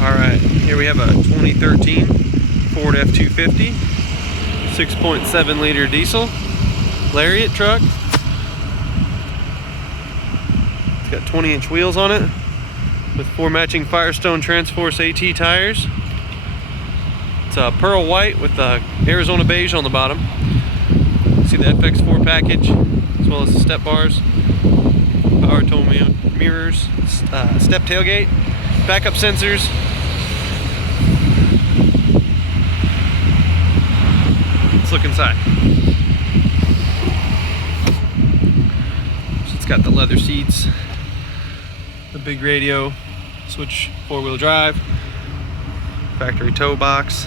Alright, here we have a 2013 Ford F-250, 6.7 liter diesel, Lariat truck. It's got 20-inch wheels on it with 4 matching Firestone Transforce AT tires. It's a pearl white with Arizona beige on the bottom. See the FX4 package as well as the step bars, power tow mirrors, step tailgate, backup sensors. Let's look inside. So it's got the leather seats, the big radio, switch 4-wheel drive, factory tow box.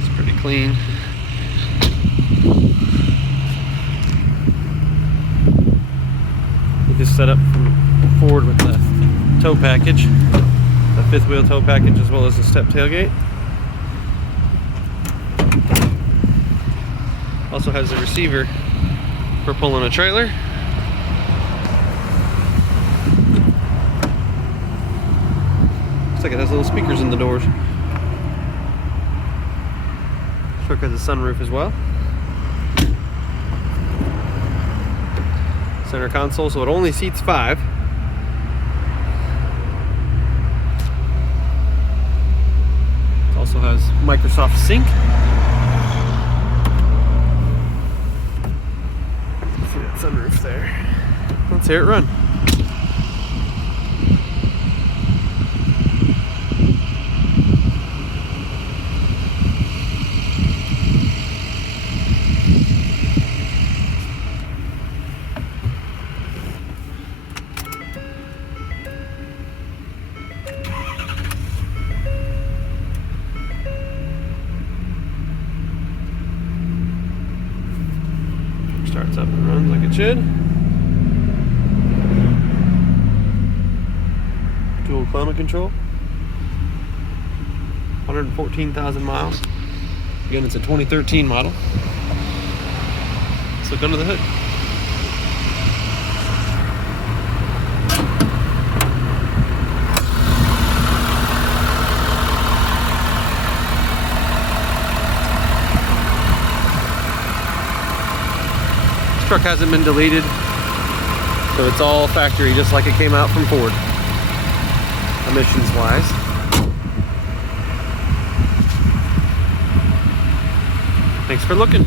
It's pretty clean. We just set up from Ford with the tow package, the 5th wheel tow package, as well as the step tailgate. Also has the receiver for pulling a trailer. Looks like it has little speakers in the doors. Truck has a sunroof as well. Center console, so it only seats 5. It also has Microsoft Sync. See that sunroof there. Let's hear it run. Starts up and runs like it should. Dual climate control. 114,000 miles. Again, it's a 2013 model. Let's look under the hood. Truck hasn't been deleted, so it's all factory just like it came out from Ford, emissions wise. Thanks for looking.